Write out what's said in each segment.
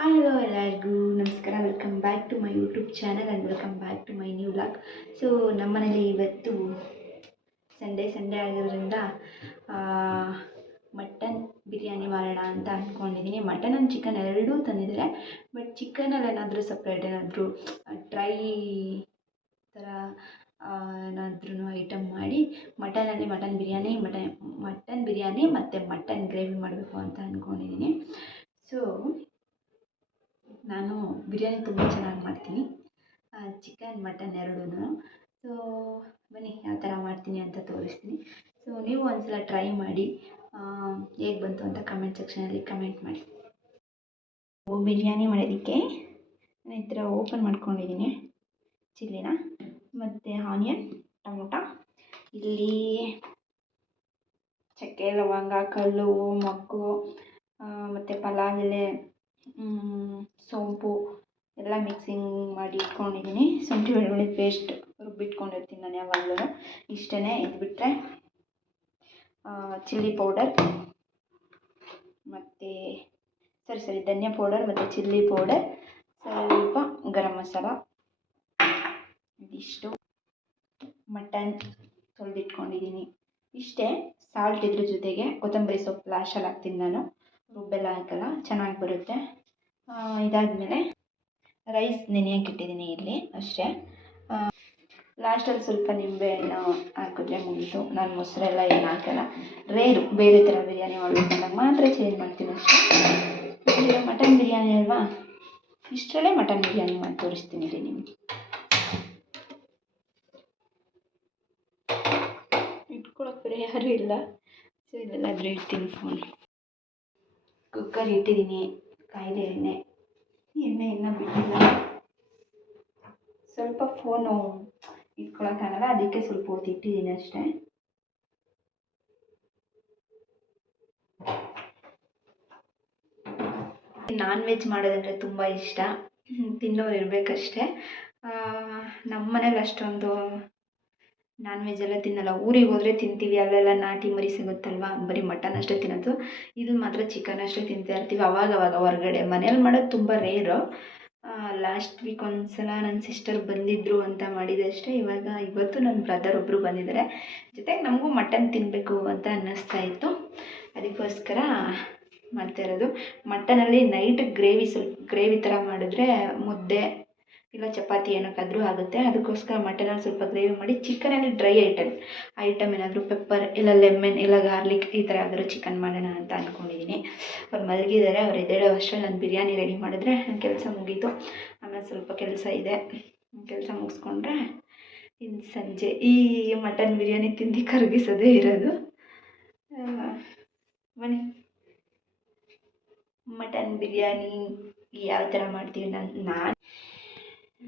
Hello ಎಲ್ಲರಿಗೂ ನಮಸ್ಕಾರ. Welcome back to my YouTube channel and welcome back to my new vlog. So ನಮ್ಮ ಮನೇಲಿ ಇವತ್ತು ಸಂಡೇ ಆಗಿರೋದ್ರಿಂದ ಮಟನ್ ಬಿರಿಯಾನಿ ಮಾಡೋಣ ಅಂತ ಅಂದ್ಕೊಂಡಿದ್ದೀನಿ. ಮಟನ್ ಆ್ಯಂಡ್ ಚಿಕನ್ ಎರಡೂ ತಂದಿದ್ದಾರೆ. ಬಟ್ ಚಿಕನಲ್ಲಿ ಏನಾದರೂ ಸಪ್ರೇಟ್ ಏನಾದರೂ ಡ್ರೈ ಥರ ಏನಾದ್ರೂ ಐಟಮ್ ಮಾಡಿ ಮಟನ್ ಬಿರಿಯಾನಿ ಮತ್ತು ಮಟನ್ ಗ್ರೇವಿ ಮಾಡಬೇಕು ಅಂತ ಅಂದ್ಕೊಂಡಿದ್ದೀನಿ. ಸೊ ನಾನು ಬಿರಿಯಾನಿ ತುಂಬ ಚೆನ್ನಾಗಿ ಮಾಡ್ತೀನಿ, ಚಿಕನ್ ಮಟನ್ ಎರಡೂ. ಸೊ ಬನ್ನಿ ಯಾವ ಥರ ಮಾಡ್ತೀನಿ ಅಂತ ತೋರಿಸ್ತೀನಿ. ಸೊ ನೀವು ಒಂದ್ಸಲ ಟ್ರೈ ಮಾಡಿ ಹೇಗೆ ಬಂತು ಅಂತ ಕಮೆಂಟ್ ಸೆಕ್ಷನಲ್ಲಿ ಕಮೆಂಟ್ ಮಾಡಿ. ಬಿರಿಯಾನಿ ಮಾಡೋದಕ್ಕೆ ನಾನು ಈ ಥರ ಓಪನ್ ಮಾಡ್ಕೊಂಡಿದ್ದೀನಿ ಚಿಲ್ಲಿನ ಮತ್ತು ಆನಿಯನ್, ಟೊಮೊಟೊ, ಇಲ್ಲಿ ಚಕ್ಕೆ, ಲವಂಗ, ಕಲ್ಲು, ಮೊಗ್ಗು ಮತ್ತು ಪಲಾವ್ ಎಲೆ, ಸೋಂಪು ಎಲ್ಲ ಮಿಕ್ಸಿಂಗ್ ಮಾಡಿ ಇಟ್ಕೊಂಡಿದ್ದೀನಿ. ಶುಂಠಿ ಬೆಳ್ಳುಳ್ಳಿ ಪೇಸ್ಟ್ ರುಬ್ಬಿಟ್ಕೊಂಡಿರ್ತೀನಿ ನಾನು ಯಾವಾಗಲೂ. ಇಷ್ಟೇ. ಇದು ಬಿಟ್ಟರೆ ಚಿಲ್ಲಿ ಪೌಡರ್ ಮತ್ತು ಧನಿಯಾ ಪೌಡರ್ ಮತ್ತು ಚಿಲ್ಲಿ ಪೌಡರ್, ಸ್ವಲ್ಪ ಗರಂ ಮಸಾಲ, ಇದಿಷ್ಟು. ಮಟನ್ ತೊಳೆದಿಟ್ಕೊಂಡಿದ್ದೀನಿ. ಇಷ್ಟೇ. ಸಾಲ್ಟ್ ಇದ್ರ ಜೊತೆಗೆ ಕೊತ್ತಂಬರಿ ಸೊಪ್ಪು ಲಾಸ್ಟಲ್ಲಿ ಹಾಕ್ತೀನಿ ನಾನು, ರುಬ್ಬೆಲ್ಲ ಹಾಕಲ್ಲ, ಚೆನ್ನಾಗಿ ಬರುತ್ತೆ. ಇದಾದಮೇಲೆ ರೈಸ್ ನೆನೆಯೋಕೆ ಇಟ್ಟಿದ್ದೀನಿ ಇಲ್ಲಿ ಅಷ್ಟೇ. ಲಾಸ್ಟಲ್ಲಿ ಸ್ವಲ್ಪ ನಿಂಬೆಹಣ್ಣು ಹಾಕಿದ್ರೆ ಮುಗೀತು. ನಾನು ಮೊಸರೆಲ್ಲ ಏನು ಹಾಕಲ್ಲ. ಬೇರೆ ಥರ ಬಿರಿಯಾನಿ ಮಾಡಬೇಕಂದಾಗ ಮಾತ್ರ ಚೇಂಜ್ ಮಾಡ್ತೀನಿ ಅಷ್ಟೇ. ಮಟನ್ ಬಿರಿಯಾನಿ ಅಲ್ವಾ, ಇಷ್ಟರಲ್ಲೇ ಮಟನ್ ಬಿರಿಯಾನಿ ಮಾಡಿ ತೋರಿಸ್ತೀನಿ ರೀ ನಿಮಗೆ. ಇಟ್ಕೊಳಕ್ಕೆ ಬೇರೆ ಯಾರೂ ಇಲ್ಲ. ಸೊ ಇದೆಲ್ಲಾದರೂ ಇಡ್ತೀನಿ ಫೋನ್. ಕುಕ್ಕರ್ ಇಟ್ಟಿದ್ದೀನಿ, ಕಾಯಿಲೆ ಎಣ್ಣೆ ಇನ್ನೂ ಬಿಟ್ಟಿಲ್ಲ. ಸ್ವಲ್ಪ ಫೋನು ಇಟ್ಕೊಳಕ್ಕಾಗಲ್ಲ, ಅದಕ್ಕೆ ಸ್ವಲ್ಪ ಹೊತ್ತು ಇಟ್ಟಿದ್ದೀನಿ ಅಷ್ಟೇ. ನಾನ್ ವೆಜ್ ಮಾಡೋದಂದರೆ ತುಂಬ ಇಷ್ಟ, ತಿನ್ನೋರು ಇರಬೇಕಷ್ಟೇ. ನಮ್ಮ ಮನೇಲಿ ಅಷ್ಟೊಂದು ನಾನ್ ವೆಜ್ ಎಲ್ಲ ತಿನ್ನಲ್ಲ. ಊರಿಗೆ ಹೋದರೆ ತಿಂತೀವಿ, ಅಲ್ಲೆಲ್ಲ ನಾಟಿ ಮರಿ ಸಿಗುತ್ತಲ್ವ, ಬರೀ ಮಟನ್ ಅಷ್ಟೇ ತಿನ್ನೋದು. ಇಲ್ಲಿ ಮಾತ್ರ ಚಿಕನ್ ಅಷ್ಟೇ ತಿಂತಾ ಇರ್ತೀವಿ ಅವಾಗವಾಗ ಹೊರಗಡೆ. ಮನೇಲಿ ಮಾಡೋದು ತುಂಬ ರೇರು. ಲಾಸ್ಟ್ ವೀಕ್ ಒಂದ್ಸಲ ನನ್ನ ಸಿಸ್ಟರ್ ಬಂದಿದ್ದರು ಅಂತ ಮಾಡಿದಷ್ಟೇ. ಇವತ್ತು ನನ್ನ ಬ್ರದರ್ ಒಬ್ಬರು ಬಂದಿದ್ದಾರೆ ಜೊತೆಗೆ. ನಮಗೂ ಮಟನ್ ತಿನ್ನಬೇಕು ಅಂತ ಅನ್ನಿಸ್ತಾ ಇತ್ತು, ಅದಕ್ಕೋಸ್ಕರ ಮಾಡ್ತಾ ಇರೋದು. ಮಟನಲ್ಲಿ ನೈಟ್ ಗ್ರೇವಿ ಥರ ಮಾಡಿದ್ರೆ ಮುದ್ದೆ ಇಲ್ಲ ಚಪಾತಿ ಏನಕ್ಕಾದರೂ ಆಗುತ್ತೆ. ಅದಕ್ಕೋಸ್ಕರ ಮಟನಲ್ಲಿ ಸ್ವಲ್ಪ ಗ್ರೇವಿ ಮಾಡಿ, ಚಿಕನಲ್ಲಿ ಡ್ರೈ ಐಟಮ್ ಏನಾದರೂ ಪೆಪ್ಪರ್ ಇಲ್ಲ ಲೆಮನ್ ಇಲ್ಲ ಗಾರ್ಲಿಕ್ ಈ ಥರ ಯಾವ್ದಾದ್ರು ಚಿಕನ್ ಮಾಡೋಣ ಅಂತ ಅಂದ್ಕೊಂಡಿದ್ದೀನಿ. ಅವ್ರು ಮಲಗಿದ್ದಾರೆ. ಅವ್ರು ಎದ್ದೇಳೋ ಅಷ್ಟರಲ್ಲಿ ನಾನು ಬಿರಿಯಾನಿ ರೆಡಿ ಮಾಡಿದ್ರೆ ನನ್ನ ಕೆಲಸ ಮುಗೀತು. ಆಮೇಲೆ ಸ್ವಲ್ಪ ಕೆಲಸ ಇದೆ, ಕೆಲಸ ಮುಗಿಸ್ಕೊಂಡ್ರೆ ಇನ್ನು ಸಂಜೆ ಈ ಮಟನ್ ಬಿರಿಯಾನಿ ತಿಂದು ಕರಗಿಸೋದೇ ಇರೋದು. ಬನ್ನಿ ಮಟನ್ ಬಿರಿಯಾನಿ ಯಾವ ಥರ ಮಾಡ್ತೀವಿ.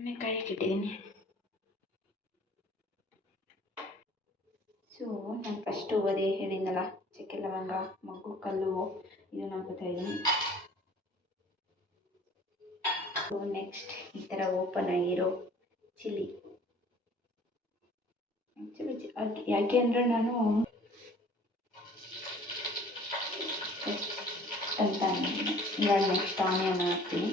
ನಾನು ಕಾಯಕ್ಕೆ ಇಟ್ಟಿದ್ದೀನಿ. ಸೊ ನಾನು ಫಸ್ಟು ಅದೇ ಹೇಳಿದ್ನಲ್ಲ, ಚಕ್ಕೆ ಲವಂಗ ಮೊಗ್ಗು ಕಲ್ಲು ಇದನ್ನು ಹಾಕೋತಾ ಇದ್ದೀನಿ. ಸೊ ನೆಕ್ಸ್ಟ್ ಈ ಥರ ಓಪನ್ ಆಗಿರೋ ಚಿಲ್ಲಿ. ಯಾಕೆ ಅಂದರೆ ನಾನು ಅಂತ ಇವಾಗ ನೆಕ್ಸ್ಟ್ ಆನಿಯನ್ ಹಾಕ್ತೀನಿ.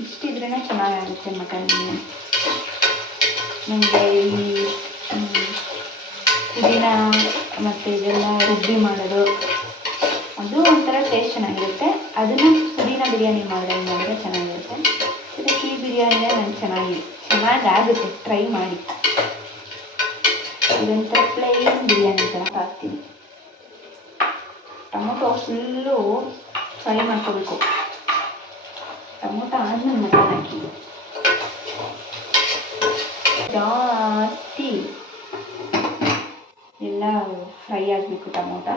ಇಷ್ಟಿದ್ರೇ ಚೆನ್ನಾಗಾಗುತ್ತೆ ಮಟನ್. ನನಗೆ ಈ ಪುದೀನ ಮತ್ತು ಇದೆಲ್ಲ ರುಬ್ಬಿ ಮಾಡೋದು ಅದು ಒಂಥರ ಟೇಸ್ಟ್ ಚೆನ್ನಾಗಿರುತ್ತೆ. ಅದನ್ನು ಪುದೀನ ಬಿರಿಯಾನಿ ಮಾಡಿದ್ರೆ ಚೆನ್ನಾಗಿರುತ್ತೆ. ಇದಕ್ಕೆ ಈ ಬಿರಿಯಾನಿನೇ ನಾನು ಚೆನ್ನಾಗಾಗುತ್ತೆ, ಟ್ರೈ ಮಾಡಿ. ಇದೊಂಥರ ಪ್ಲೇನ್ ಬಿರಿಯಾನಿ ಥರ ಹಾಕ್ತೀನಿ. ಟೊಮೊಟೊ ಫುಲ್ಲು ಫ್ರೈ ಮಾಡ್ಕೋಬೇಕು. ಟೊಮೊಟೊ ಆದ್ಮೇಲೆ ಮಟನ್ ಹಾಕಿ ಜಾಸ್ತಿ ಎಲ್ಲ ಫ್ರೈ ಆಗಬೇಕು ಟೊಮೊಟೊ.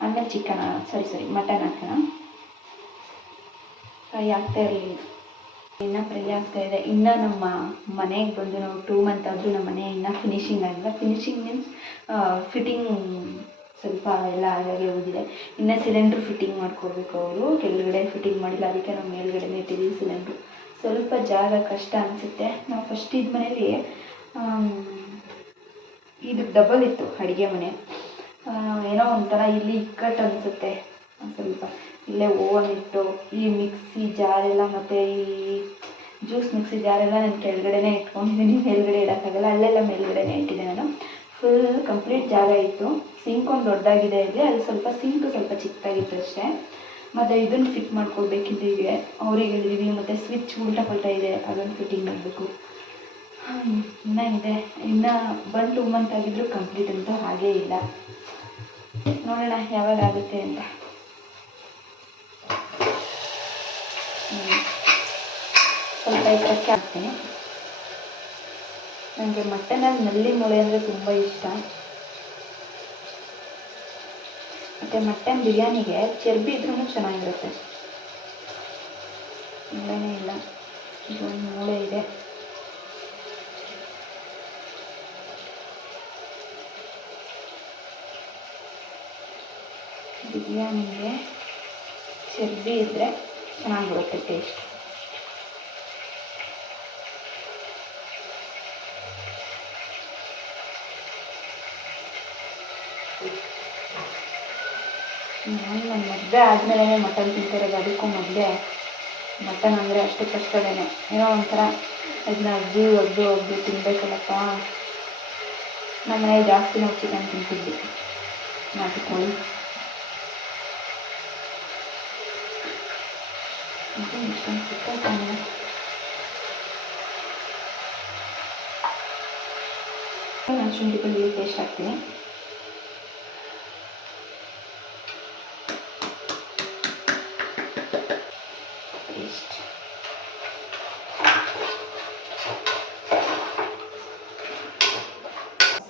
ಆಮೇಲೆ ಮಟನ್ ಹಾಕೋಣ. ಫ್ರೈ ಆಗ್ತಾ ಇರಲಿ, ಇನ್ನೂ ಫ್ರೈ ಆಗ್ತಾಯಿದೆ. ಇನ್ನೂ ನಮ್ಮ ಮನೆಗೆ ಬಂದು ನಾವು 2 ಮಂತ್ ಆದರೂ ನಮ್ಮ ಮನೆ ಇನ್ನೂ ಫಿನಿಶಿಂಗ್ ಆಗಿಲ್ಲ. ಫಿನಿಶಿಂಗ್ ಮೀನ್ಸ್ ಫಿಟ್ಟಿಂಗ್ ಸ್ವಲ್ಪ ಎಲ್ಲ ಹಾಗಾಗಿ ಹೋಗಿದೆ. ಇನ್ನು ಸಿಲಿಂಡ್ರ್ ಫಿಟ್ಟಿಂಗ್ ಮಾಡ್ಕೋಬೇಕು. ಅವರು ಕೆಳಗಡೆ ಫಿಟ್ಟಿಂಗ್ ಮಾಡಿಲ್ಲ, ಅದಕ್ಕೆ ನಾವು ಮೇಲ್ಗಡೆ ಇಟ್ಟಿದ್ದೀವಿ ಸಿಲಿಂಡ್ರು. ಸ್ವಲ್ಪ ಜಾಗ ಕಷ್ಟ ಅನಿಸುತ್ತೆ. ನಾವು ಫಸ್ಟ್ ಇದ್ದ ಮನೇಲಿ ಇದು ಡಬಲ್ ಇತ್ತು ಅಡುಗೆ ಮನೆ. ಏನೋ ಒಂಥರ ಇಲ್ಲಿ ಇಕ್ಕಟ್ಟು ಅನಿಸುತ್ತೆ ಸ್ವಲ್ಪ. ಇಲ್ಲೇ ಓವನ್ ಇಟ್ಟು ಈ ಮಿಕ್ಸಿ ಜಾರೆಲ್ಲ ಮತ್ತು ಈ ಜ್ಯೂಸ್ ಮಿಕ್ಸಿ ಜಾರೆಲ್ಲ ನಾನು ಕೆಳಗಡೆನೇ ಇಟ್ಕೊಂಡಿದ್ದೀನಿ, ಮೇಲ್ಗಡೆ ಇಡೋಕ್ಕಾಗಲ್ಲ. ಅಲ್ಲೆಲ್ಲ ಮೇಲ್ಗಡೆನೇ ಇಟ್ಟಿದ್ದೆ ನಾನು. ಫುಲ್ ಕಂಪ್ಲೀಟ್ ಜಾಗ ಇತ್ತು. ಸಿಂಕ್ ಒಂದು ದೊಡ್ಡದಾಗಿದೆ ಇಲ್ಲಿ, ಅಲ್ಲಿ ಸ್ವಲ್ಪ ಸಿಂಕ್ ಸ್ವಲ್ಪ ಚಿಕ್ಕದಾಗಿತ್ತು ಅಷ್ಟೇ. ಮತ್ತು ಇದನ್ನು ಫಿಟ್ ಮಾಡ್ಕೊಳ್ಬೇಕಿದೆ ಹೀಗೆ ಅವ್ರಿಗೆ ಹೇಳಿದ್ವಿ. ಮತ್ತು ಸ್ವಿಚ್ ಉಲ್ಟಾ ಪಲ್ಟಾ ಇದೆ, ಅದನ್ನು ಫಿಟ್ಟಿಂಗ್ ಮಾಡಬೇಕು. ಇನ್ನೂ ಇದೆ, ಇನ್ನೂ 1-2 ಮಂತ್ ಆಗಿದ್ದರೂ ಕಂಪ್ಲೀಟ್ ಅಂತ ಹಾಗೇ ಇಲ್ಲ. ನೋಡೋಣ ಯಾವಾಗ ಆಗುತ್ತೆ ಅಂತ. ಸ್ವಲ್ಪ ಇದಕ್ಕೆ ಹಾಕ್ತೀನಿ. ನನಗೆ ಮಟನಲ್ಲಿ ನಲ್ಲಿ ಮೊಳೆ ಅಂದರೆ ತುಂಬ ಇಷ್ಟ. ಮತ್ತು ಮಟನ್ ಬಿರಿಯಾನಿಗೆ ಚರ್ಬಿ ಇದ್ರೂ ಚೆನ್ನಾಗಿರುತ್ತೆ. ಮೂಳೆನೇ ಇಲ್ಲ, ಇದೊಂದು ಮೂಳೆ ಇದೆ. ಬಿರಿಯಾನಿಗೆ ಚರ್ಬಿ ಇದ್ದರೆ ಚೆನ್ನಾಗಿರುತ್ತೆ ಟೇಸ್ಟ್. ನಾನು ನನ್ನ ಮದುವೆ ಆದಮೇಲೆ ಮಟನ್ ತಿಂತಿರೋದು. ಅದಕ್ಕೂ ಮೊದಲೇ ಮಟನ್ ಅಂದರೆ ಅಷ್ಟು ಕಷ್ಟವೇನೆ. ಏನೋ ಒಂಥರ ಅದನ್ನ ಒಗ್ದು ತಿನ್ನಬೇಕಲ್ಲಪ್ಪ. ನಮ್ಮ ಮನೆಯಲ್ಲಿ ಜಾಸ್ತಿ ನಾವು ಚಿಕನ್ ತಿಂತಿದ್ವಿ, ನಾಟಿಕೋಳಿ. ಇಷ್ಟೊಂದು ಚಿಕನ್ ನಾನು ಶುಂಠಿ ಬೆಳ್ಳುಳ್ಳಿ ಪೇಸ್ಟ್ ಹಾಕ್ತೀನಿ.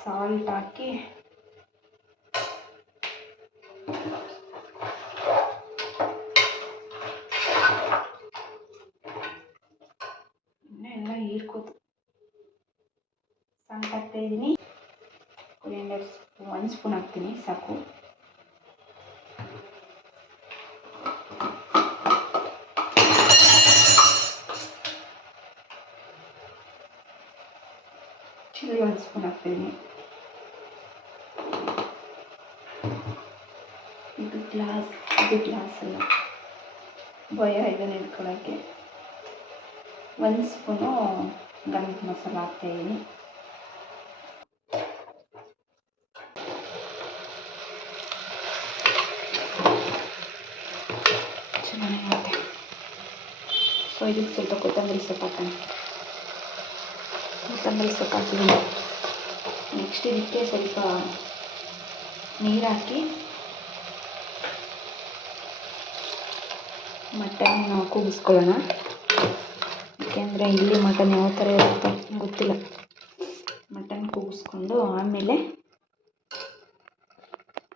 ಸಾಲ್ಟ್ ಹಾಕಿ ಎಲ್ಲ ಹೀರ್ಕೋದು. ಸಾಲ್ಟ್ ಹಾಕ್ತಾ ಇದ್ದೀನಿ. ಕೊರಿಯಂಡರ್ 1 ಸ್ಪೂನ್ ಹಾಕ್ತೀನಿ ಸಾಕು. ಚಿಲ್ಲಿ 1 ಸ್ಪೂನ್ ಹಾಕ್ತೀನಿ. ಇದು ಗ್ಲಾಸ್ ಅಲ್ಲ, ಭಯ ಇದನ್ನು ಇಟ್ಕೊಳ್ಳೋಕ್ಕೆ. 1 ಸ್ಪೂನು ಗರಂ ಮಸಾಲ ಹಾಕ್ತಾಯಿದ್ದೀನಿ. ಚೆನ್ನಾಗಿರುತ್ತೆ. ಸೊ ಇದಕ್ಕೆ ಸ್ವಲ್ಪ ಕೊತ್ತಂಬರಿ ಸೊಪ್ಪು ಹಾಕೋಣ. ಕೊತ್ತಂಬರಿ ಸೊಪ್ಪು ಹಾಕಿದ್ದೀನಿ. ನೆಕ್ಸ್ಟ್ ಇದಕ್ಕೆ ಸ್ವಲ್ಪ ನೀರು ಹಾಕಿ ಮಟನ್ ಕೂಗಿಸ್ಕೊಳ್ಳೋಣ. ಯಾಕೆಂದರೆ ಇಲ್ಲಿ ಮಟನ್ ಯಾವ ಥರ ಇರುತ್ತೆ ಗೊತ್ತಿಲ್ಲ. ಮಟನ್ ಕೂಗಿಸ್ಕೊಂಡು ಆಮೇಲೆ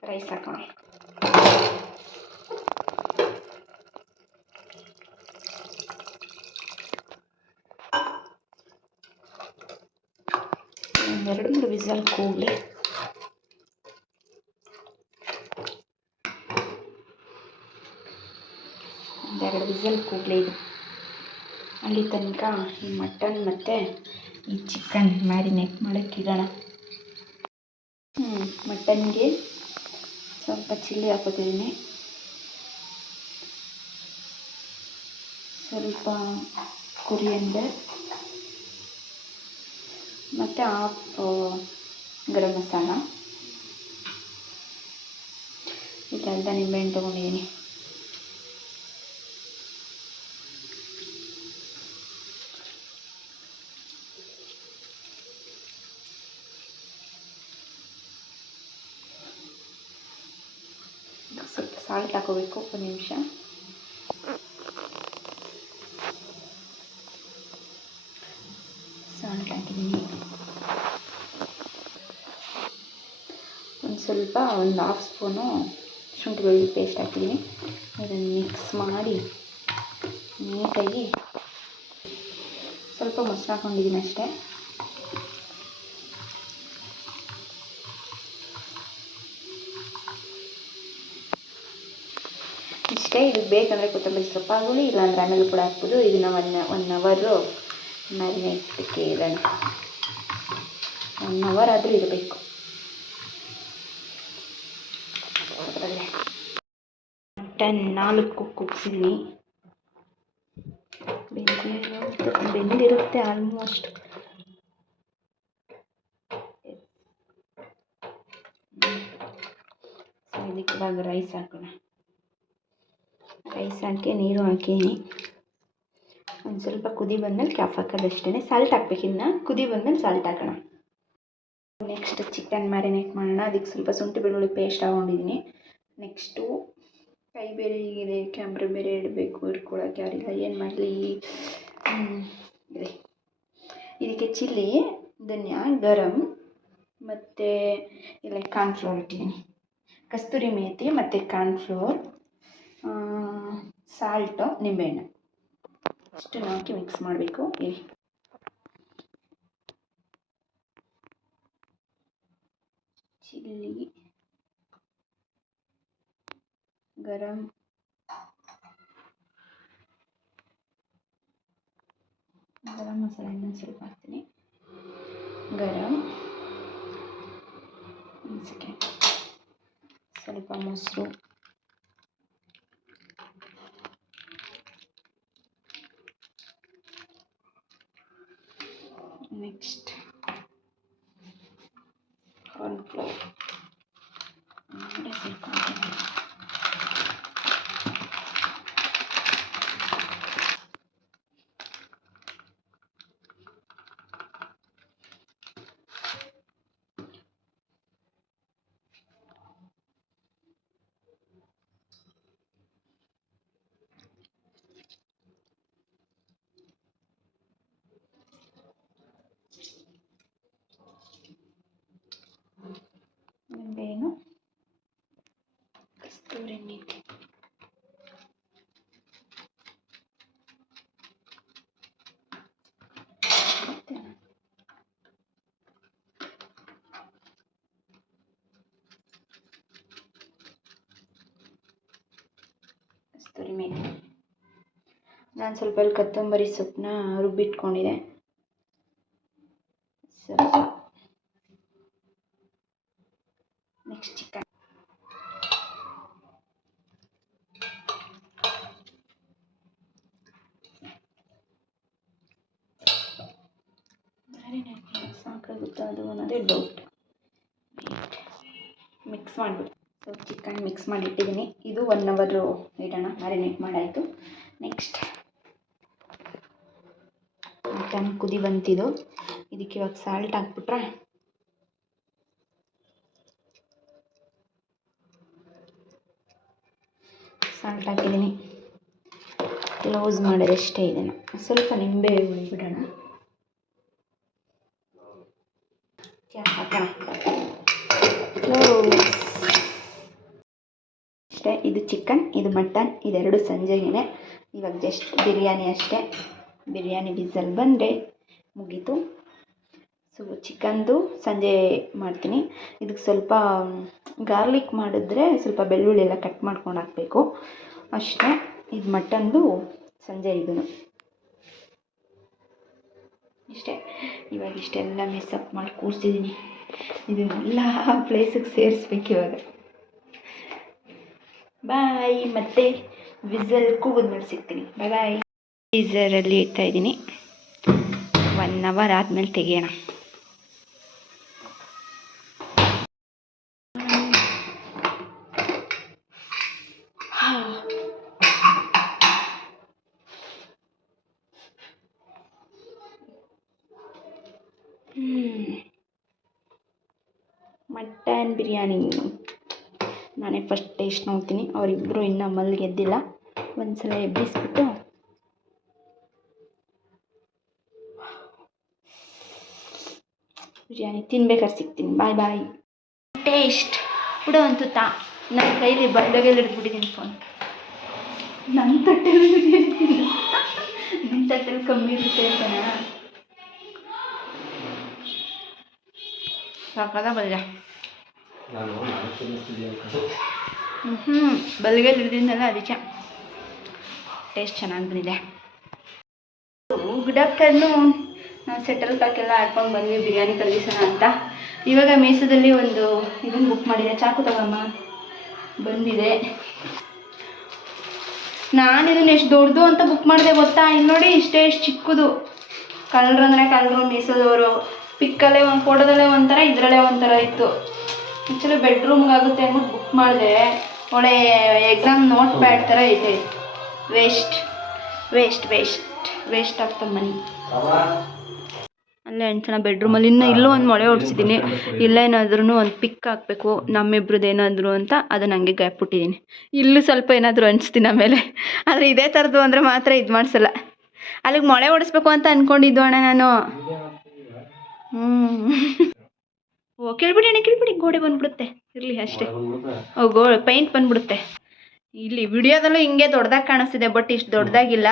ರೈಸ್ ಹಾಕೋಣ. ಒಂದು 2-3 ವಿಸಲ್ ಕೂಗಲಿ. ಒಂದೆರಡು ವಿಸಲ್ ಕೂಗಲಿ. ಇದು ಅಲ್ಲಿ ತನಕ ಈ ಮಟನ್ ಮತ್ತು ಈ ಚಿಕನ್ ಮ್ಯಾರಿನೇಟ್ ಮಾಡೋಕ್ಕಿಡೋಣ. ಮಟನ್ಗೆ ಸ್ವಲ್ಪ ಚಿಲ್ಲಿ ಹಾಕೋತಿದ್ದೀನಿ, ಸ್ವಲ್ಪ ಕೊರಿಯಂಡರ್ ಮತ್ತು ಹಾಫ್ ಗರಂ ಮಸಾಲ. ಈಗ ಅರ್ಧ ನಿಂಬೆಹಣ್ಣು ತೊಗೊಂಡಿದ್ದೀನಿ. ಸ್ವಲ್ಪ ಸಾಲ್ಟ್ ಹಾಕೋಬೇಕು. ಒಂದು ನಿಮಿಷ. ಸಾಲ್ಟ್ ಹಾಕಿದ್ದೀನಿ. ಸ್ವಲ್ಪ ಒಂದು ಹಾಫ್ ಸ್ಪೂನು ಶುಂಠಿ ಬೆಳ್ಳುಳ್ಳಿ ಪೇಸ್ಟ್ ಹಾಕಿದ್ದೀನಿ. ಅದನ್ನು ಮಿಕ್ಸ್ ಮಾಡಿ ನೀಟಾಗಿ ಸ್ವಲ್ಪ ಮೊಸರು ಹಾಕ್ಕೊಂಡಿದ್ದೀನಿ ಅಷ್ಟೇ. ಇಷ್ಟೇ. ಇದಕ್ಕೆ ಬೇಕಂದರೆ ಕೊತ್ತಂಬರಿ ಸೊಪ್ಪು ಹಾಕೊಳ್ಳಿ, ಇಲ್ಲಾಂದರೆ ಆಮೇಲೆ ಕೂಡ ಹಾಕ್ಬೋದು. ಇದನ್ನು 1 ಅವರ್ ಮ್ಯಾರಿನೇಟ್ಗೆ ಇಡೋಣ. 1 ಅವರ್ ಆದರೂ ಇರಬೇಕು. ಮಟನ್ 4 ಕುಗ್ಸಿದ್ದೀನಿ. ಬೆಂದಿರುತ್ತೆ ಆಲ್ಮೋಸ್ಟ್. ಸೊ ಇದಕ್ಕೆ ಇವಾಗ ರೈಸ್ ಹಾಕೋಣ. ರೈಸ್ ಹಾಕಿ ನೀರು ಹಾಕೀನಿ. ಒಂದು ಸ್ವಲ್ಪ ಕುದಿ ಬಂದಮೇಲೆ ಕ್ಯಾಪ್ ಹಾಕೋದಷ್ಟೇ. ಸಾಲ್ಟ್ ಹಾಕ್ಬೇಕಿನ್ನ ಕುದಿ ಬಂದಮೇಲೆ ಸಾಲ್ಟ್ ಹಾಕೋಣ. ನೆಕ್ಸ್ಟ್ ಚಿಕನ್ ಮ್ಯಾರಿನೇಟ್ ಮಾಡೋಣ. ಅದಕ್ಕೆ ಸ್ವಲ್ಪ ಶುಂಠಿ ಬೆಳ್ಳುಳ್ಳಿ ಪೇಸ್ಟ್ ಹಾಕೊಂಡಿದ್ದೀನಿ. ನೆಕ್ಸ್ಟು ಕೈ ಬೇರೆ ಹೀಗಿದೆ, ಕ್ಯಾಮ್ರಾ ಬೇರೆ ಇಡಬೇಕು, ಇಟ್ಕೊಳಕ್ಕೆ ಯಾರಿಲ್ಲ, ಏನು ಮಾಡಲಿ ಇದೆ. ಇದಕ್ಕೆ ಚಿಲ್ಲಿ, ಧನಿಯಾ, ಗರಂ ಮತ್ತು ಇಲ್ಲ ಕಾರ್ನ್ಫ್ಲೋರ್ ಇಟ್ಟಿದ್ದೀನಿ. ಕಸ್ತೂರಿ ಮೇಥಿ ಮತ್ತು ಕಾರ್ನ್ಫ್ಲೋರ್, ಸಾಲ್ಟು, ನಿಂಬೆಹಣ್ಣು ಅಷ್ಟನ್ನು ಹಾಕಿ ಮಿಕ್ಸ್ ಮಾಡಬೇಕು. ಇಲ್ಲಿ ಚಿಲ್ಲಿ, ಗರಂ, ಮಸಾಲೆ ಇನ್ನೊಂದು ಸ್ವಲ್ಪ ಹಾಕ್ತೀನಿ. ಗರಂ, ಒಂದು ಸೆಕೆಂಡ್, ಸ್ವಲ್ಪ ಮೊಸರು, ನೆಕ್ಸ್ಟ್ ಕಾರ್ನ್ಫ್ಲೋರ್ ನಿಂಬೆಹಣ್ಣು, ಕಸ್ತೂರಿ ಮೇಥಿ, ಕಸ್ತೂರಿ ಮೇಥಿ. ನಾನು ಸ್ವಲ್ಪ ಇಲ್ಲಿ ಕೊತ್ತಂಬರಿ ಸೊಪ್ಪನ್ನ ರುಬ್ಬಿಟ್ಕೊಂಡಿದ್ದೆ. ಸ್ವಲ್ಪ ನೆಕ್ಸ್ಟ್ ಚಿಕನ್ ಸಾಕಾಗುತ್ತಾ ಅದು ಅನ್ನೋದೇ ಡೌಟ್. ಮಿಕ್ಸ್ ಮಾಡಿಬಿಟ್ಟು ಸೊ ಚಿಕನ್ ಮಿಕ್ಸ್ ಮಾಡಿ ಇಟ್ಟಿದ್ದೀನಿ. ಇದು 1 ಅವರ್ ಇಡೋಣ. ಮ್ಯಾರಿನೇಟ್ ಮಾಡಾಯಿತು. ನೆಕ್ಸ್ಟ್ ಮಟನ್ ಕುದಿ ಬಂತಿದ್ದು. ಇದಕ್ಕೆ ಇವಾಗ ಸಾಲ್ಟ್ ಹಾಕ್ಬಿಟ್ರೆ ಸಾಲ್ಟ್ ಹಾಕಿದ್ದೀನಿ. ಕ್ಲೋಸ್ ಮಾಡೋದಷ್ಟೇ ಇದನ್ನು. ಸ್ವಲ್ಪ ನಿಂಬೆ ಬಿಡೋಣ. ಹಾಕೋಣ ಅಷ್ಟೇ. ಇದು ಚಿಕನ್, ಇದು ಮಟನ್, ಇದೆರಡು ಸಂಜೆಗೇ. ಇವಾಗ ಜಸ್ಟ್ ಬಿರಿಯಾನಿ ಅಷ್ಟೇ. ಬಿರಿಯಾನಿ ವಿಸಲ್ ಬಂದರೆ ಮುಗೀತು. ಸೊ ಚಿಕನ್ದು ಸಂಜೆ ಮಾಡ್ತೀನಿ. ಇದಕ್ಕೆ ಸ್ವಲ್ಪ ಗಾರ್ಲಿಕ್ ಮಾಡಿದ್ರೆ ಸ್ವಲ್ಪ ಬೆಳ್ಳುಳ್ಳಿ ಎಲ್ಲ ಕಟ್ ಮಾಡ್ಕೊಂಡು ಹಾಕಬೇಕು ಅಷ್ಟೇ. ಇದು ಮಟನ್ದು ಸಂಜೆ ಇದನ್ನು ಇಷ್ಟೇ. ಇವಾಗ ಇಷ್ಟೆಲ್ಲ ಮಿಕ್ಸಪ್ ಮಾಡಿ ಕೂರಿಸಿದ್ದೀನಿ. ಇದನ್ನೆಲ್ಲ ಪ್ಲೇಸಿಗೆ ಸೇರಿಸ್ಬೇಕು ಇವಾಗ. ಬಾಯ್. ಮತ್ತೆ ವಿಸಲ್ ಕೂಗಿದ್ಮೇಲೆ ಸಿಗ್ತೀನಿ. ಬಾಯ್. ಗೀಝರಲ್ಲಿ ಇಡ್ತಾಯಿದ್ದೀನಿ. 1 ಅವರ್ ಆದಮೇಲೆ ತೆಗಿಯೋಣ. ಮಟನ್ ಬಿರಿಯಾನಿ ನಾನೇ ಫಸ್ಟ್ ಟೇಸ್ಟ್ ನೋಡ್ತೀನಿ. ಅವರಿಬ್ಬರು ಇನ್ನೂ ಮಲ್ಗೆದ್ದಿಲ್ಲ. ಒಂದ್ಸಲ ಎಬ್ಬಿಸ್ಬಿಟ್ಟು ಬಿರಿಯಾನಿ ತಿನ್ಬೇಕಾದ್ರೆ ಸಿಗ್ತೀನಿ. ಬಾಯ್ ಬಾಯ್. ಟೇಸ್ಟ್ ಬಿಡು ಅಂತುತ್ತಾ ನನ್ನ ಕೈಲಿ ಬಗ್ಗೆಲ್ಲಿ ಹಿಡಿದ್ಬಿಟ್ಟಿದ್ದೀನಿ ಫೋನ್. ನನ್ನ ತಟ್ಟೆಯಲ್ಲಿ ಬಿರಿಯಾನಿ ನಿಮ್ಮ ತಟ್ಟೆಲಿ ಕಮ್ಮಿ ಇರುತ್ತೆ ಅಂತಾನ. ಸಾಕಾದ ಬಲ್ಯ ಬಲ್ಗೆಲ್ಲಿ ಹಿಡಿದಿದ್ದಲ್ಲ ಅದಕ್ಕೆ ಟೇಸ್ಟ್ ಚೆನ್ನಾಗಿ ಬಂದಿದೆ. Good afternoon. ಸೆಟಲ್ ಪ್ಯಾಕೆಲ್ಲ ಹಾಕ್ಕೊಂಡು ಬಂದ್ವಿ ಬಿರಿಯಾನಿ ಕರಗಿಸೋಣ ಅಂತ. ಇವಾಗ ಮೀಸೋದಲ್ಲಿ ಒಂದು ಇದನ್ನು ಬುಕ್ ಮಾಡಿದೆ, ಚಾಕು ತಗೊಮ್ಮ ಬಂದಿದೆ. ನಾನು ಇದನ್ನು ಎಷ್ಟು ದೊಡ್ಡದು ಅಂತ ಬುಕ್ ಮಾಡಿದೆ ಗೊತ್ತಾ? ಇಲ್ಲಿ ನೋಡಿ ಇಷ್ಟೇ ಎಷ್ಟು ಚಿಕ್ಕದು. ಕಲರ್ ಅಂದರೆ ಕಲರು ಮೀಸೋದವರು. ಪಿಕ್ಕಲ್ಲೇ ಒಂದು ಫೋಟೋದಲ್ಲೇ ಒಂಥರ, ಇದರಲ್ಲೇ ಒಂಥರ ಇತ್ತು. ಆ್ಯಕ್ಚುಲಿ ಬೆಡ್ರೂಮ್ಗೆ ಆಗುತ್ತೆ ಅಂದ್ಬಿಟ್ಟು ಬುಕ್ ಮಾಡಿದೆ. ಒಳ್ಳೆ ಎಕ್ಸಾಮ್ ನೋಟ್ ಪ್ಯಾಡ್ ಥರ ಐತೆ. Waste of the money. ಅಲ್ಲೇ ಅಣ್ಸಣ ಬೆಡ್ರೂಮಲ್ಲಿ ಇಲ್ಲೂ ಒಂದು ಮೊಳೆ ಹೊಡ್ಸಿದ್ದೀನಿ. ಇಲ್ಲೇನಾದ್ರೂ ಒಂದು ಪಿಕ್ ಹಾಕಬೇಕು ನಮ್ಮಿಬ್ರದ್ದು ಏನಾದರೂ ಅಂತ ಅದನ್ನು ಹಂಗೆ ಗ್ಯಾಪ್ ಬಿಟ್ಟಿದ್ದೀನಿ. ಇಲ್ಲೂ ಸ್ವಲ್ಪ ಏನಾದರೂ ಅನಿಸ್ತೀನಿ ಆಮೇಲೆ. ಆದರೆ ಇದೇ ಥರದ್ದು ಅಂದರೆ ಮಾತ್ರ ಇದು ಮಾಡಿಸಲ್ಲ. ಅಲ್ಲಿಗೆ ಮೊಳೆ ಹೊಡಿಸ್ಬೇಕು ಅಂತ ಅಂದ್ಕೊಂಡಿದ್ದು ಅಣ್ಣ ನಾನು. ಓ ಕೇಳ್ಬಿಡಿ ಗೋಡೆ ಬಂದ್ಬಿಡುತ್ತೆ. ಇರಲಿ ಅಷ್ಟೇ. ಪೇಂಟ್ ಬಂದ್ಬಿಡುತ್ತೆ. ಇಲ್ಲಿ ವಿಡಿಯೋದಲ್ಲೂ ಹಿಂಗೆ ದೊಡ್ಡದಾಗಿ ಕಾಣಿಸ್ತಿದೆ, ಬಟ್ ಇಷ್ಟು ದೊಡ್ಡದಾಗಿಲ್ಲ.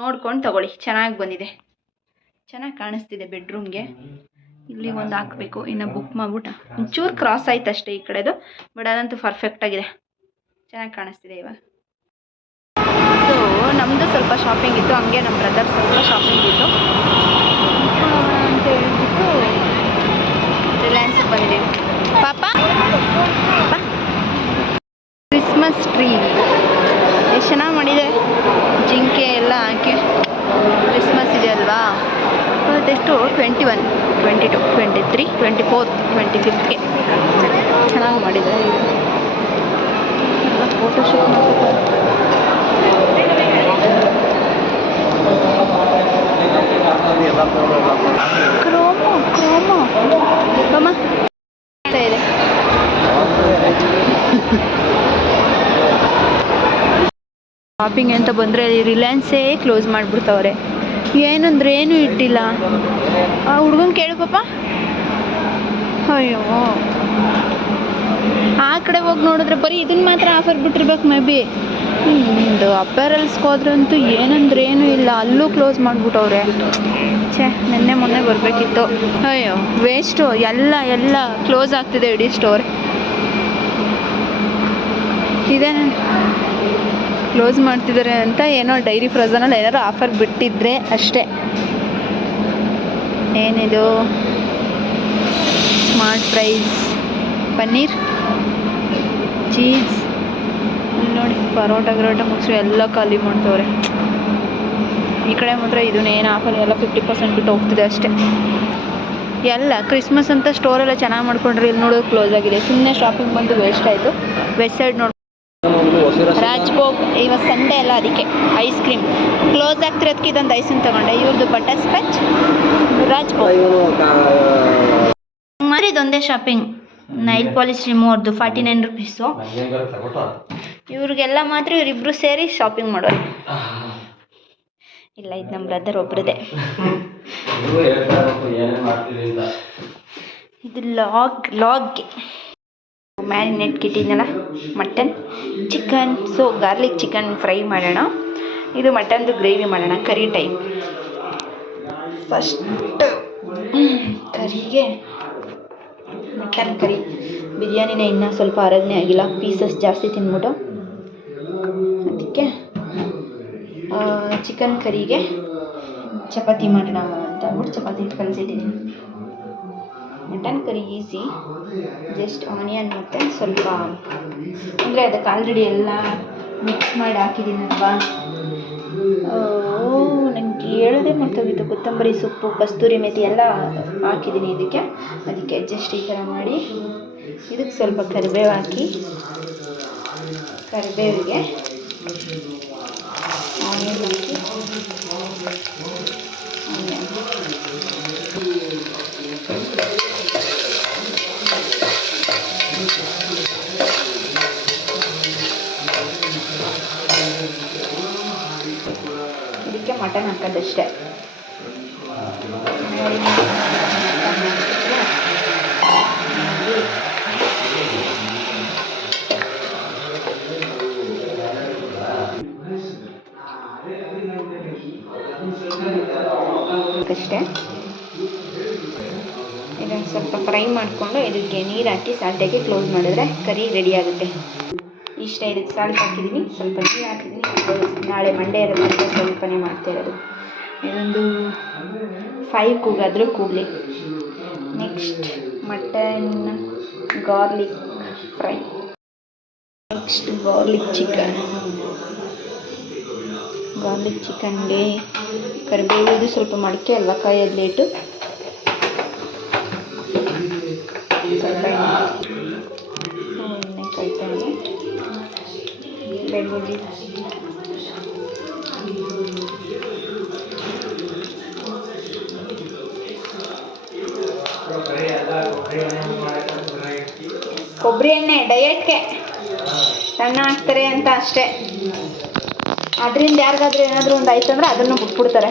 ನೋಡ್ಕೊಂಡು ತಗೊಳ್ಳಿ, ಚೆನ್ನಾಗಿ ಬಂದಿದೆ, ಚೆನ್ನಾಗಿ ಕಾಣಿಸ್ತಿದೆ ಬೆಡ್ರೂಮ್ಗೆ. ಇಲ್ಲಿ ಒಂದು ಹಾಕಬೇಕು, ಇನ್ನು ಬುಕ್ ಮಾಡ್ಬಿಟ್ಟು ಒಂಚೂರು ಕ್ರಾಸ್ ಆಯ್ತು ಅಷ್ಟೇ ಈ ಕಡೆದು, ಬಟ್ ಅದಂತೂ ಪರ್ಫೆಕ್ಟಾಗಿದೆ, ಚೆನ್ನಾಗಿ ಕಾಣಿಸ್ತಿದೆ ಇವಾಗ. ಸೊ ನಮ್ಮದು ಸ್ವಲ್ಪ ಶಾಪಿಂಗ್ ಇತ್ತು, ಹಂಗೆ ನಮ್ಮ ಬ್ರದರ್ ಸ್ವಲ್ಪ ಶಾಪಿಂಗ್ ಇತ್ತು ಅಂತ ಹೇಳ್ಬಿಟ್ಟು ರಿಲಯನ್ಸಿಗೆ ಬಂದಿದ್ದೀವಿ. ಪಾಪ ಕ್ರಿಸ್ಮಸ್ ಟ್ರೀ ಎಷ್ಟು ಚೆನ್ನಾಗಿ ಮಾಡಿದೆ, ಜಿಂಕೆ ಎಲ್ಲ ಹಾಕಿ. ಕ್ರಿಸ್ಮಸ್ ಇದೆ ಅಲ್ವಾ, ಅದೆಷ್ಟು 21, 22, 23, 24, 25ಗೆ ಚೆನ್ನಾಗಿ ಮಾಡಿದ್ದಾರೆ. ಎಲ್ಲ ಫೋಟೋಶೂಟ್ ಮಾಡ್ತಾರೆ. ಕ್ರೋಮೋ ಇದೆ. ಶಾಪಿಂಗ್ ಅಂತ ಬಂದರೆ ರಿಲಯನ್ಸೇ ಕ್ಲೋಸ್ ಮಾಡಿಬಿಡ್ತವ್ರೆ. ಏನಂದ್ರೆ ಏನೂ ಇಟ್ಟಿಲ್ಲ. ಆ ಹುಡ್ಗಂಗೆ ಕೇಳು ಪಾಪ. ಅಯ್ಯೋ, ಆ ಕಡೆ ಹೋಗಿ ನೋಡಿದ್ರೆ ಬರೀ ಇದನ್ನು ಮಾತ್ರ ಆಫರ್ ಬಿಟ್ಟಿರ್ಬೇಕು ಮೇ ಬಿ. ಒಂದು ಅಪೇರಲ್ಸ್ಗೆ ಹೋದ್ರಂತೂ ಏನಂದ್ರೆ ಏನೂ ಇಲ್ಲ, ಅಲ್ಲೂ ಕ್ಲೋಸ್ ಮಾಡಿಬಿಟ್ಟವ್ರೆ. ನಿನ್ನೆ ಮೊನ್ನೆ ಬರಬೇಕಿತ್ತು. ಅಯ್ಯೋ ವೇಸ್ಟು, ಎಲ್ಲ ಕ್ಲೋಸ್ ಆಗ್ತಿದೆ ಇಡೀ ಸ್ಟೋರ್. ಇದೇನು ಕ್ಲೋಸ್ ಮಾಡ್ತಿದ್ದಾರೆ ಅಂತ, ಏನೋ ಡೈರಿ ಫ್ರೋಝನಲ್ಲಿ ಏನಾದ್ರು ಆಫರ್ ಬಿಟ್ಟಿದ್ರೆ ಅಷ್ಟೇ. ಏನಿದು ಸ್ಮಾರ್ಟ್ ಪ್ರೈಸ್ ಪನ್ನೀರ್, ಚೀಸ್, ನೋಡಿ ಪರೋಟ ಮುಗಿಸಿ ಎಲ್ಲ ಖಾಲಿ ಮಾಡ್ತವ್ರೆ. ಈ ಕಡೆ ಮಾತ್ರ ಇದನ್ನೇನು ಆಫರ್ ಎಲ್ಲ 50% ಬಿಟ್ಟು ಹೋಗ್ತಿದೆ ಅಷ್ಟೇ. ಎಲ್ಲ ಕ್ರಿಸ್ಮಸ್ ಅಂತ ಸ್ಟೋರೆಲ್ಲ ಚೆನ್ನಾಗಿ ಮಾಡ್ಕೊಂಡ್ರೆ ಇಲ್ಲಿ ನೋಡೋದು ಕ್ಲೋಸ್ ಆಗಿದೆ. ಸುಮ್ಮನೆ ಶಾಪಿಂಗ್ ಬಂದು ವೇಸ್ಟ್ ಆಯಿತು. ವೆಸ್ಟ್ ಸೈಡ್ ನೋಡಿ ರಾಜ್ಭೋಗ್, ಇವತ್ತು ಸಂಡೇ ಅಲ್ಲ ಅದಕ್ಕೆ ಐಸ್ ಕ್ರೀಮ್ ಕ್ಲೋಸ್ ಆಗ್ತಿರೋದಕ್ಕೆ ಇದೊಂದು ಐಸನ್ನು ತೊಗೊಂಡೆ. ಇವ್ರದ್ದು ಬಟರ್ ಸ್ಕಾಚ್, ರಾಜ್ಭೋಗ್. ಮಾರಿ ಇದೊಂದೇ ಶಾಪಿಂಗ್. ನೈಲ್ ಪಾಲಿಶ್ ರಿಮೂವರ್ದು 49 ರುಪೀಸು. ಇವ್ರಿಗೆಲ್ಲ ಮಾತ್ರ ಇವರಿಬ್ಬರು ಸೇರಿ ಶಾಪಿಂಗ್ ಮಾಡೋರು. ಇಲ್ಲ, ಇದು ನಮ್ಮ ಬ್ರದರ್ ಒಬ್ರದೇ. ಇದು ಲಾಗ್ಗೆ ಮ್ಯಾರಿನೇಟ್ ಕಿಟ್ಟಿದ್ನಲ್ಲ, mutton, chicken. So garlic chicken fry ಮಾಡೋಣ. ಇದು ಮಟನ್ದು ಗ್ರೇವಿ ಮಾಡೋಣ, ಕರಿ ಟೈಪ್. ಫಸ್ಟ್ ಕರಿಗೆ, ಮಟನ್ ಕರಿ. ಬಿರಿಯಾನಿನೇ ಇನ್ನೂ ಸ್ವಲ್ಪ ಅರಗನೆ ಆಗಿಲ್ಲ, ಪೀಸಸ್ ಜಾಸ್ತಿ ತಿಂದ್ಬಿಟ್ಟು. ಅದಕ್ಕೆ ಚಿಕನ್ ಕರಿಗೆ ಚಪಾತಿ ಮಾಡೋಣ ಅಂತ ಅಂದ್ಬಿಟ್ಟು ಚಪಾತಿ ಕಲಿಸಿಟ್ಟಿದ್ದೀನಿ. Mutton curry easy, just onion ಮತ್ತು ಸ್ವಲ್ಪ ಅಂದರೆ ಅದಕ್ಕೆ ಆಲ್ರೆಡಿ ಎಲ್ಲ ಮಿಕ್ಸ್ ಮಾಡಿ ಹಾಕಿದ್ದೀನಲ್ವಾ. ನನಗೆ ಹೇಳೋದೇ ಮರ್ತೋಗಿತ್ತು. ಕೊತ್ತಂಬರಿ ಸೊಪ್ಪು, ಕಸ್ತೂರಿ ಮೆಥಿ ಎಲ್ಲ ಹಾಕಿದ್ದೀನಿ ಅದಕ್ಕೆ ಜಸ್ಟ್ ಈ ಥರ ಮಾಡಿ ಇದಕ್ಕೆ ಸ್ವಲ್ಪ ಕರಿಬೇವು ಹಾಕಿ, ಕರಿಬೇವಿಗೆ ಆನಿಯನ್ ಹಾಕಿ, ಇದಕ್ಕೆ ಮಟನ್ ಹಾಕೋದಷ್ಟೇ. ಅಷ್ಟೇ. ಇದನ್ನು ಸ್ವಲ್ಪ ಫ್ರೈ ಮಾಡಿಕೊಂಡು ಇದಕ್ಕೆ ನೀರು ಹಾಕಿ ಸಾಲ್ಟಾಗಿ ಕ್ಲೋಸ್ ಮಾಡಿದ್ರೆ ಕರಿ ರೆಡಿ ಆಗುತ್ತೆ. ಇಷ್ಟ. ಇದಕ್ಕೆ ಸಾಲ್ಟ್ ಹಾಕಿದ್ದೀನಿ, ಸ್ವಲ್ಪ ನೀರು ಹಾಕಿದ್ದೀನಿ. ನಾಳೆ ಮಂಡೇ ಇರೋದ್ರಿಂದ ಸ್ವಲ್ಪನೇ ಮಾಡ್ತಾ ಇರೋದು. ಇದೊಂದು 5 ಕೂಗಾದರೂ ಕೂಗಲಿ. Next mutton garlic fry. Next garlic ಚಿಕನ್ಗೆ ಕರಿಬೇವು, ಇದು ಸ್ವಲ್ಪ ಮಡಿಕೆ ಅಲ್ವಾ ಕಾಯೋದು ಲೇಟು. ಸ್ವಲ್ಪ ಎಣ್ಣೆ ಕಾಯ್ತಾನೆ, ಬೆಳ್ಳುಳ್ಳಿ, ಕೊಬ್ಬರಿ ಎಣ್ಣೆ ಡಯಟ್ಗೆ ಸಣ್ಣ ಹಾಕ್ತಾರೆ ಅಂತ ಅಷ್ಟೇ. ಅದರಿಂದ ಯಾರಿಗಾದ್ರೂ ಏನಾದರೂ ಒಂದು ಆಯ್ತು ಅಂದರೆ ಅದನ್ನು ಬಿಟ್ಬಿಡ್ತಾರೆ.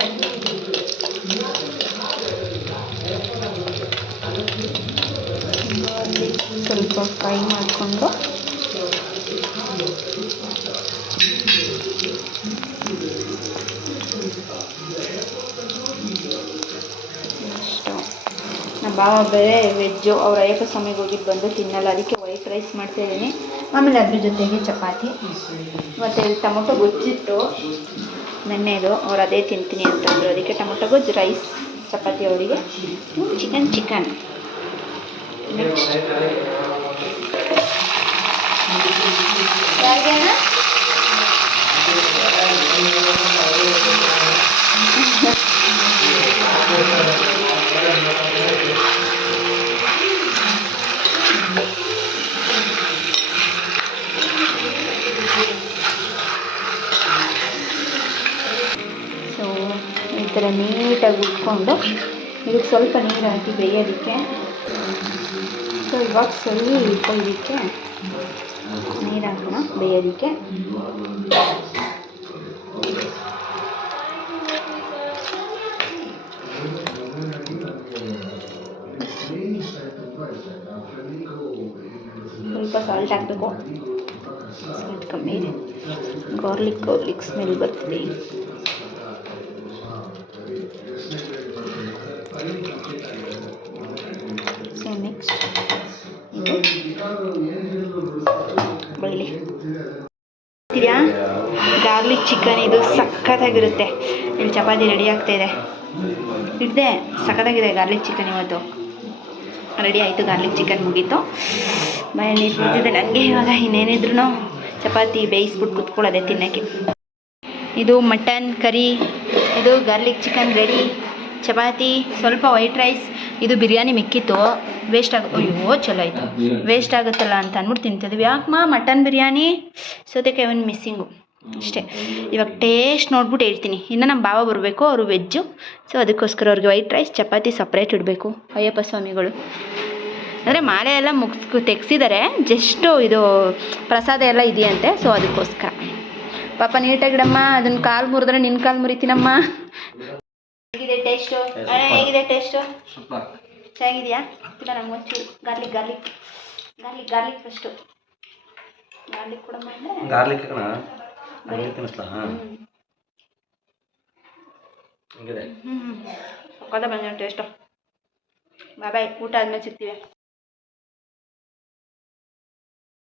ಸ್ವಲ್ಪ ಫ್ರೈ ಮಾಡಿಕೊಂಡು ನಮ್ಮ ಭಾವ ಬೇರೆ ವೆಜ್ಜು, ಅವ್ರು ಅಯ್ಯಪ್ಪ ಸ್ವಾಮಿಗೆ ಹೋಗಿದ್ದು ಬಂದು ತಿನ್ನಲ್ಲ, ಅದಕ್ಕೆ ವೈಟ್ ರೈಸ್ ಮಾಡ್ತಾಯಿದ್ದೀನಿ. ಆಮೇಲೆ ಅದ್ರ ಜೊತೆಗೆ ಚಪಾತಿ ಮತ್ತು ಟೊಮೊಟೊ ಗೊಜ್ಜಿತ್ತು ನೆನ್ನೆದು, ಅವ್ರು ಅದೇ ತಿಂತೀನಿ ಅಂತಂದರು. ಅದಕ್ಕೆ ಟೊಮೊಟೊ ಗೊಜ್ಜು, ರೈಸ್, ಚಪಾತಿ ಅವರಿಗೆ, ಚಿಕನ್. ನೆಕ್ಸ್ಟ್ ಯಾರಿಗೇನ ಸೊ ಈ ಥರ ನೀಟಾಗಿ ಉಟ್ಕೊಂಡು ಇದಕ್ಕೆ ಸ್ವಲ್ಪ ನೀರು ಹಾಕಿ ಬೇಯೋದಕ್ಕೆ. ಸೊ ಇವಾಗ ಸ್ವಲ್ಪ ಇದಕ್ಕೆ ನೀರು ಹಾಕೋಣ ಬೇಯೋದಕ್ಕೆ. ಸ್ವಲ್ಪ ಸಾಲ್ಟ್ ಹಾಕಬೇಕು, ಸಾಲ್ಟ್ ಕಮ್ಮಿ ಇದೆ. ಗಾರ್ಲಿಕ್ ಸ್ಮೆಲ್ ಬರ್ತಿದೆ. ಸೊ ನೆಕ್ಸ್ಟ್ ಇದು ಬೈಲಿ ಗಾರ್ಲಿಕ್ ಚಿಕನ್, ಇದು ಸಖತ್ತಾಗಿರುತ್ತೆ. ಇಲ್ಲಿ ಚಪಾತಿ ರೆಡಿ ಆಗ್ತಾಯಿದೆ, ಇಡ್ದೆ ಸಖತ್ತಾಗಿದೆ ಗಾರ್ಲಿಕ್ ಚಿಕನ್. ಇವತ್ತು ರೆಡಿ ಆಯಿತು, ಗಾರ್ಲಿಕ್ ಚಿಕನ್ ಮುಗೀತು. ಬಾಯಲ್ಲಿ ನೀರು ಬಿಡ್ತಿದೆ ನನಗೆ. ಇವಾಗ ಇನ್ನೇನಿದ್ರು ಚಪಾತಿ ಬೇಯಿಸ್ಬಿಟ್ಟು ಕುತ್ಕೊಳ್ಳೋದೆ ತಿನ್ನೋಕ್ಕೆ. ಇದು ಮಟನ್ ಕರಿ, ಇದು ಗಾರ್ಲಿಕ್ ಚಿಕನ್ ರೆಡಿ. ಚಪಾತಿ, ಸ್ವಲ್ಪ ವೈಟ್ ರೈಸ್. ಇದು ಬಿರಿಯಾನಿ ಮಿಕ್ಕಿತ್ತು, ಅಯ್ಯೋ ಚಲೋ ಆಯಿತು, ವೇಸ್ಟ್ ಆಗುತ್ತಲ್ಲ ಅಂತ ಅಂದ್ಬಿಟ್ಟು ತಿಂತಿದ್ವಿ. ಯಾಕಮ್ಮ ಮಟನ್ ಬಿರಿಯಾನಿ, ಸೌತೆಕಾಯಿ ಒಂದು ಮಿಸ್ಸಿಂಗು ಅಷ್ಟೇ. ಇವಾಗ ಟೇಸ್ಟ್ ನೋಡ್ಬಿಟ್ಟು ಹೇಳ್ತೀನಿ. ಇನ್ನು ನಮ್ಮ ಭಾವ ಬರಬೇಕು, ಅವರು ವೆಜ್ಜು. ಸೊ ಅದಕ್ಕೋಸ್ಕರ ಅವ್ರಿಗೆ ವೈಟ್ ರೈಸ್, ಚಪಾತಿ ಸಪ್ರೇಟ್ ಇಡಬೇಕು. ಅಯ್ಯಪ್ಪ ಸ್ವಾಮಿಗಳು ಅಂದರೆ ಮಾಲೆ ಎಲ್ಲ ತೆಗ್ಸಿದ್ದಾರೆ, ಜಸ್ಟು ಇದು ಪ್ರಸಾದ ಎಲ್ಲ ಇದೆಯಂತೆ. ಸೊ ಅದಕ್ಕೋಸ್ಕರ ಪಾಪ ನೀಟಾಗಿಡಮ್ಮ, ಅದನ್ನು ಕಾಲು ಮುರಿದ್ರೆ ನಿನ್ನ ಕಾಲು ಮುರಿತೀನಮ್ಮ. ಹೇಗಿದೆ ಟೇಸ್ಟು? ಹೇಗಿದೆ ಟೇಸ್ಟು? ಚೆನ್ನಾಗಿದೆಯಾ? ಇಲ್ಲ ನಂಗೆ ಒಂಚೂರು ಗಾರ್ಲಿಕ್ ಫಸ್ಟು ಗಾರ್ಲಿಕ್ ಕೊಡಮ್ಮ. ಅಂದರೆ ಗಾರ್ಲಿಕ್ ಸಕ್ಕತ್ತ ಬಂದ ಟೇಸ್ಟು. ಬಾಯ್, ಊಟ ಆದ್ಮೇಲೆ ಸಿಗ್ತೀವಿ.